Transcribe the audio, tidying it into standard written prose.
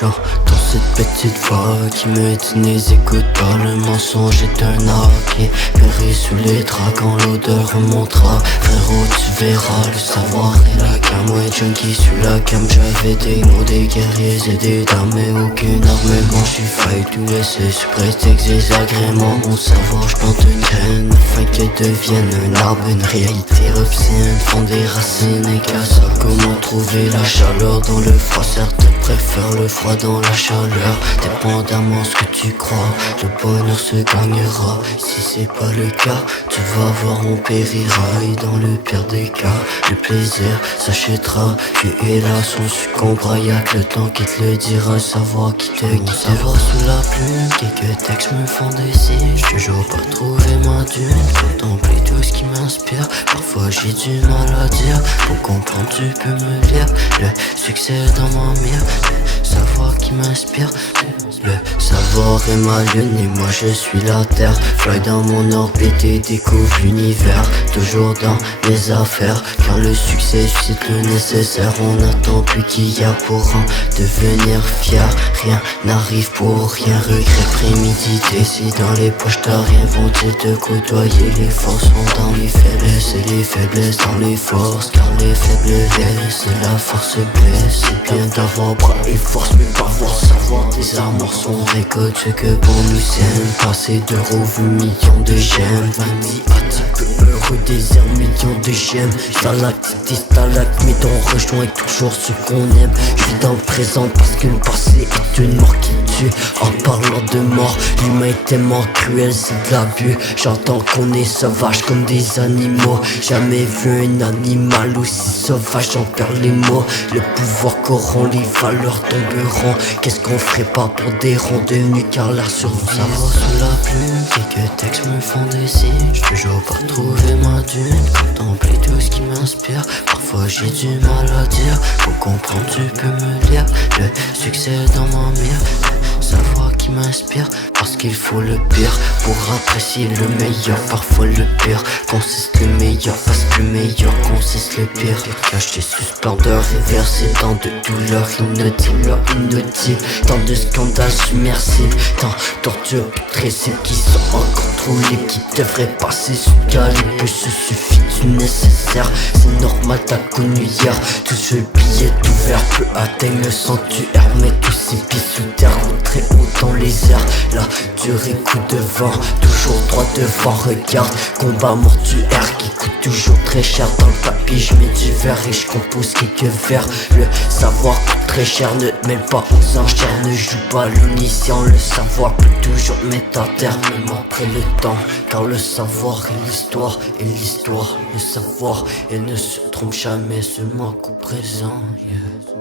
Genre dans cette petite voix qui me dit n'écoute pas, le mensonge est un art qui périt sous les draps quand l'odeur remontera. Frérot tu verras, le savoir est la gamme. Moi junkie sur la cam, j'avais des mots, des guerriers et des dames, mais aucune arme. Moi j'suis failli tout laisser sous prétexte des agréments. Mon savoir j'plante une graine afin qu'elle devienne un arbre, une réalité obscène. Font des racines et cassent. Comment trouver la chaleur dans le froid? Certains préfèrent le froid dans la chaleur. Dépendamment ce que tu crois, le bonheur se gagnera. Si c'est pas le cas, tu vas voir on périra. Et dans le pire des cas, le plaisir s'achètera. Tu es là, son succombera. Y'a que le temps qui te le dira. Savoir qui te guide. Savoir sous la plume, quelques textes me font des signes. J'suis toujours pas trouvé ma dune. Contempler tout ce qui m'inspire. Parfois j'ai du mal à dire. Pour comprendre tu peux me lire. Le succès dans ma mire. Savoir qui m'inspire. Le savoir est ma lune et moi je suis la terre. Fly dans mon orbite et découvre l'univers. Toujours dans mes affaires, car le succès suscite le nécessaire. On attend plus qu'hier pour en devenir fier. Rien n'arrive pour rien, regret prémédité. Si dans les poches t'as rien, vont-ils te côtoyer? Les forces sont dans les faiblesses et les faiblesses dans les forces. Car les faiblesses et la force blesse. C'est bien d'avoir bras et force, mais pas voir savoir. Des amours sont récoltés que pour nous s'aime. Passer de revues, millions de j'aime. 20 articles heureux, désert, millions de j'aime. Stalactite, stalagmite, on rejoint toujours ce qu'on aime. J'vis dans le présent parce que le passé est une mort qui tue. En parlant de mort, l'humain est tellement cruel, c'est de l'abus. J'entends qu'on est sauvage comme des animaux. Jamais vu un animal aussi sauvage, j'en perds les mots. Le pouvoir corrompt, les valeurs tomberont. Qu'est-ce qu'on ferait pas pour des ronds devenus car la survie sous la plume, quelques textes me font des signes. J'suis toujours pas trouvé ma dune. Contempler tout ce qui m'inspire. Parfois j'ai du mal à dire. Pour comprendre tu peux me lire. Le succès dans ma mire. Savoir qui m'inspire. Parce qu'il faut le pire pour apprécier le meilleur. Parfois le pire consiste le meilleur. Parce que le meilleur consiste le pire. Caché sous splendeur réversé. Tant de douleurs inaudibles. Tant de scandales submersibles. Tant tortures putrécibles qui sont encore trop libres. Qui devraient passer sous calibre. Ce suffit du nécessaire. C'est normal, t'as connu hier. Tout ce billet ouvert peut atteindre le sanctuaire. Mais tous ces pieds sous terre très haut dans les airs. Là, durée coup de vent, toujours droit devant. Regarde, combat mortuaire qui coûte toujours très cher. Dans le tapis, je mets du verre et je compose quelques vers. Le savoir coûte très cher, ne te mêle pas aux enchères. Ne joue pas l'omniscient, le savoir peut toujours mettre à terre. Même après le temps, car le savoir est l'histoire. Et l'histoire, le savoir, elle ne se trompe jamais, seulement qu'au présent. Yeah.